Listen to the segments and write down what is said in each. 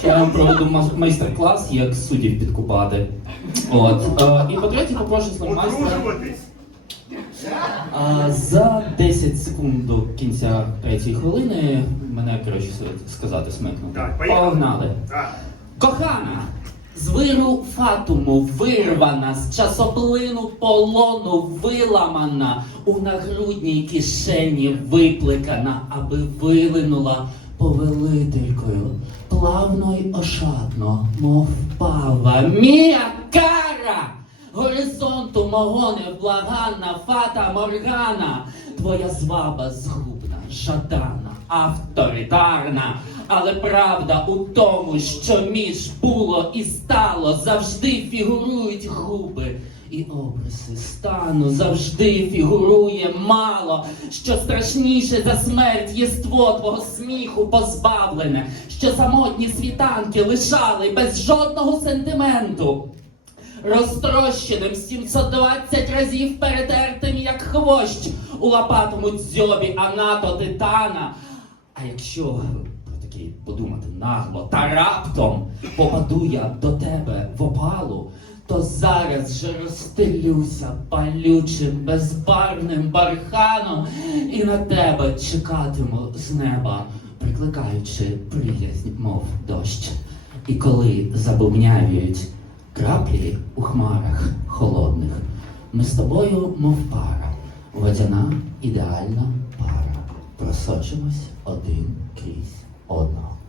що я вам проведу майстер-клас, як суддів підкупати. От. Е, і по-третє, попрошу слаймайстра. За 10 секунд до кінця третьої хвилини мене, коротше, сказати смикнути. Погнали. Кохана, з виру фатуму вирвана, з часоплину полону виламана, у нагрудній кишені викликана, аби вилинула повелителькою, плавно й ошатно, мов пава. Мія кара! Горизонту мого невблаганна фата Моргана, твоя зваба згубна, жадана, авторитарна, але правда у тому, що між було і стало, завжди фігурують губи. І обриси стану завжди фігурує мало, що страшніше за смерть єство твого сміху позбавлене, що самотні світанки лишали без жодного сентименту розтрощеним 720 разів перетертим, як хвощ, у лопатому дзьобі анато титана. А якщо подумати нагло, та раптом попаду я до тебе в опалу, то зараз же розстелюся палючим, безбарвним барханом і на тебе чекатиму з неба, прикликаючи приязнь, мов дощ. І коли забубнявіють краплі у хмарах холодних, ми з тобою, мов пара, водяна ідеальна пара, просочимось один крізь одного.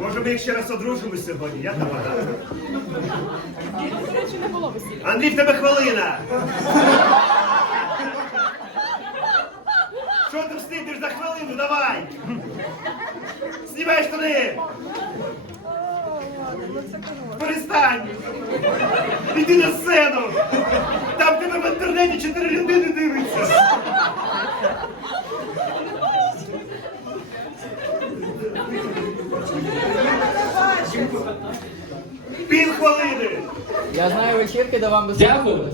Може ми ще раз одружимо сьогодні, я набагато. Андрій, в тебе хвилина. Що ти встигнеш за хвилину? Давай! Знімай штани! Перестань! Іди на сцену! Там тебе в інтернеті чотири людини дивиться! Пів хвилини! Я знаю вечірки, де вам без Дякую.